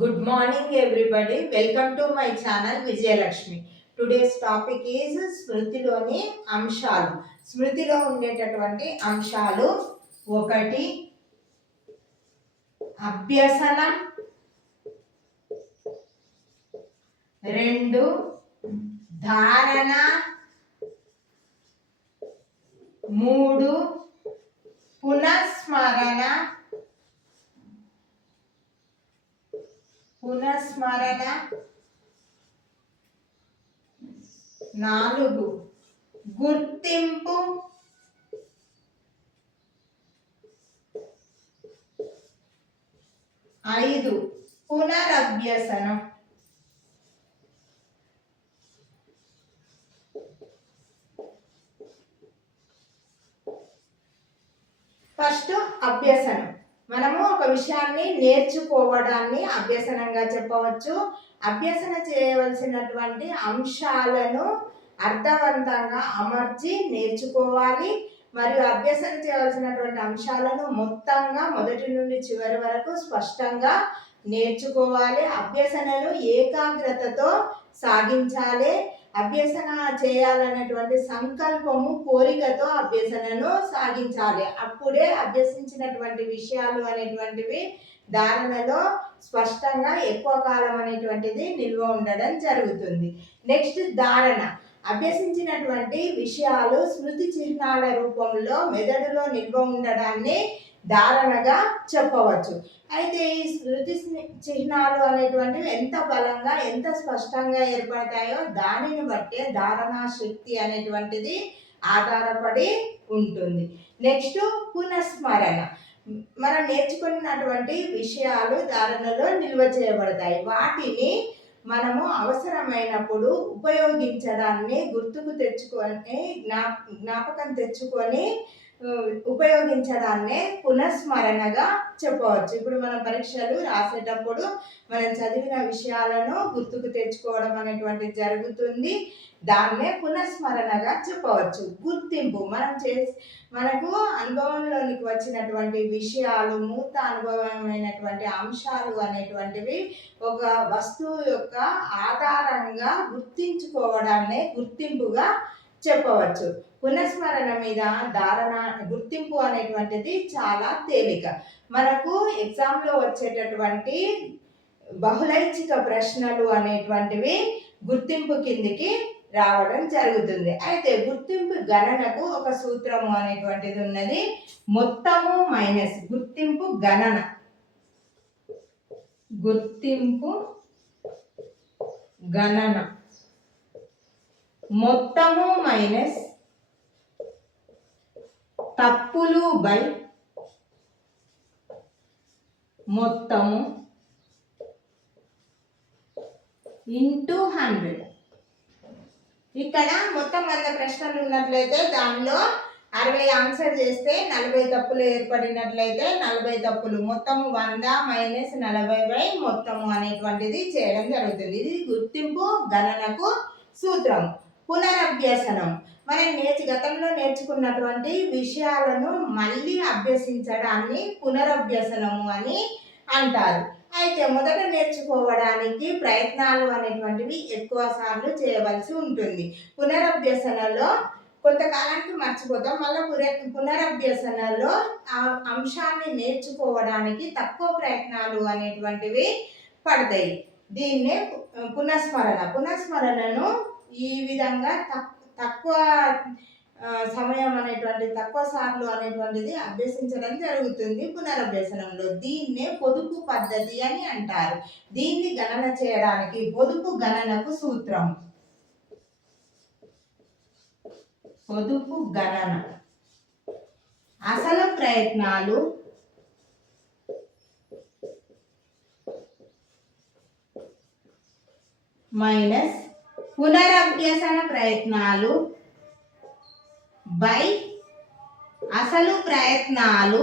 Good morning, everybody. Welcome to my channel Vijayalakshmi today's topic is స్మృతిలోని అంశాలు. స్మృతిలో ఉండేటటువంటి అంశాలు ఒకటి అభ్యసనం. రెండు ధారణ. మూడు పునఃస్మరణ. పునఃస్మరణ నాలుగు. గుర్తింపు. ఐదు. పునరభ్యసనం. ఫస్ట్ అభ్యసనం. మనము ఒక విషయాన్ని నేర్చుకోవడాన్ని అభ్యసనంగా చెప్పవచ్చు. అభ్యసన చేయవలసినటువంటి అంశాలను అర్థవంతంగా అమర్చి నేర్చుకోవాలి. మరియు అభ్యసన చేయవలసినటువంటి అంశాలను మొత్తంగా మొదటి నుండి చివరి వరకు స్పష్టంగా నేర్చుకోవాలి. అభ్యసనను ఏకాగ్రతతో సాగించాలి. అభ్యసన చేయాలనేటువంటి సంకల్పము కోరికతో అభ్యసనను సాగించాలి. అప్పుడే అభ్యసించినటువంటి విషయాలు అనేటువంటివి ధారణలో స్పష్టంగా ఎక్కువ కాలం అనేటువంటిది నిల్వ ఉండడం జరుగుతుంది. నెక్స్ట్ ధారణ. అభ్యసించినటువంటి విషయాలు స్మృతి చిహ్నాల రూపంలో మెదడులో నిల్వ ఉండడాన్ని ధారణగా చెప్పవచ్చు. అయితే ఈ స్మృతి చిహ్నాలు అనేటువంటివి ఎంత బలంగా ఎంత స్పష్టంగా ఏర్పడతాయో దానిని బట్టే ధారణా శక్తి అనేటువంటిది ఆధారపడి ఉంటుంది. నెక్స్ట్ పునఃస్మరణ. మనం నేర్చుకున్నటువంటి విషయాలు ధారణలో నిల్వ చేయబడతాయి. వాటిని మనము అవసరమైనప్పుడు ఉపయోగించడాన్ని గుర్తుకు తెచ్చుకొని జ్ఞాపకం తెచ్చుకొని ఉపయోగించడాన్నే పునఃస్మరణగా చెప్పవచ్చు. ఇప్పుడు మనం పరీక్షలు రాసేటప్పుడు మనం చదివిన విషయాలను గుర్తుకు తెచ్చుకోవడం అనేటువంటిది జరుగుతుంది. దాన్నే పునఃస్మరణగా చెప్పవచ్చు. గుర్తింపు. మనం చే మనకు అనుభవంలోనికి వచ్చినటువంటి విషయాలు మూత అనుభవమైనటువంటి అంశాలు అనేటువంటివి ఒక వస్తువు యొక్క ఆధారంగా గుర్తించుకోవడాన్నే గుర్తింపుగా చెప్పవచ్చు. పునఃస్మరణ మీద ధారణ గుర్తింపు అనేటువంటిది చాలా తేలిక. మనకు ఎగ్జామ్లో వచ్చేటటువంటి బహుళైచ్ఛిక ప్రశ్నలు అనేటువంటివి గుర్తింపు కిందికి రావడం జరుగుతుంది. అయితే గుర్తింపు గణనకు ఒక సూత్రము అనేటువంటిది ఉన్నది. మొత్తము మైనస్ గుర్తింపు గణన. గుర్తింపు గణన. మొత్తము మైనస్ తప్పులు బై మొత్తము ఇంటూ హండ్రెడ్. ఇక్కడ మొత్తం వంద ప్రశ్నలు ఉన్నట్లయితే దానిలో అరవై ఆన్సర్ చేస్తే నలభై తప్పులు ఏర్పడినట్లయితే నలభై తప్పులు. మొత్తము వంద మైనస్ నలభై బై మొత్తము అనేటువంటిది చేయడం జరుగుతుంది. ఇది గుర్తింపు గణనకు సూత్రం పునరభ్యసనం. మనం నేర్చు గతంలో నేర్చుకున్నటువంటి విషయాలను మళ్ళీ అభ్యసించడాన్ని పునరభ్యసనము అని అంటారు. అయితే మొదట నేర్చుకోవడానికి ప్రయత్నాలు అనేటువంటివి ఎక్కువ సార్లు చేయవలసి ఉంటుంది. పునరభ్యసనలో కొంతకాలానికి మర్చిపోతాం. మళ్ళీ పుర పునరభ్యసనలో ఆ అంశాన్ని నేర్చుకోవడానికి తక్కువ ప్రయత్నాలు అనేటువంటివి పడతాయి. దీన్నే పునఃస్మరణ. పునఃస్మరణను ఈ విధంగా తక్కువ సమయం అనేటువంటి తక్కువ సార్లు అనేటువంటిది అభ్యసించడం జరుగుతుంది పునరభ్యసనంలో. దీన్నే పొదుపు పద్ధతి అని అంటారు. దీన్ని గణన చేయడానికి పొదుపు గణనకు సూత్రం. పొదుపు గణన. అసలు ప్రయత్నాలు. మైనస్ పునరభ్యసన ప్రయత్నాలు. బై అసలు ప్రయత్నాలు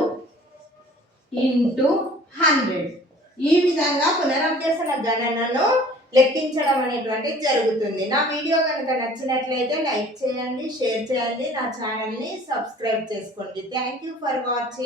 ఇంటూ హండ్రెడ్. ఈ విధంగా పునరభ్యసన గణనను లెక్కించడం అనేటువంటి జరుగుతుంది. నా వీడియో కనుక నచ్చినట్లయితే లైక్ చేయండి షేర్ చేయండి నా ఛానల్ని సబ్స్క్రైబ్ చేసుకోండి. Thank you for watching.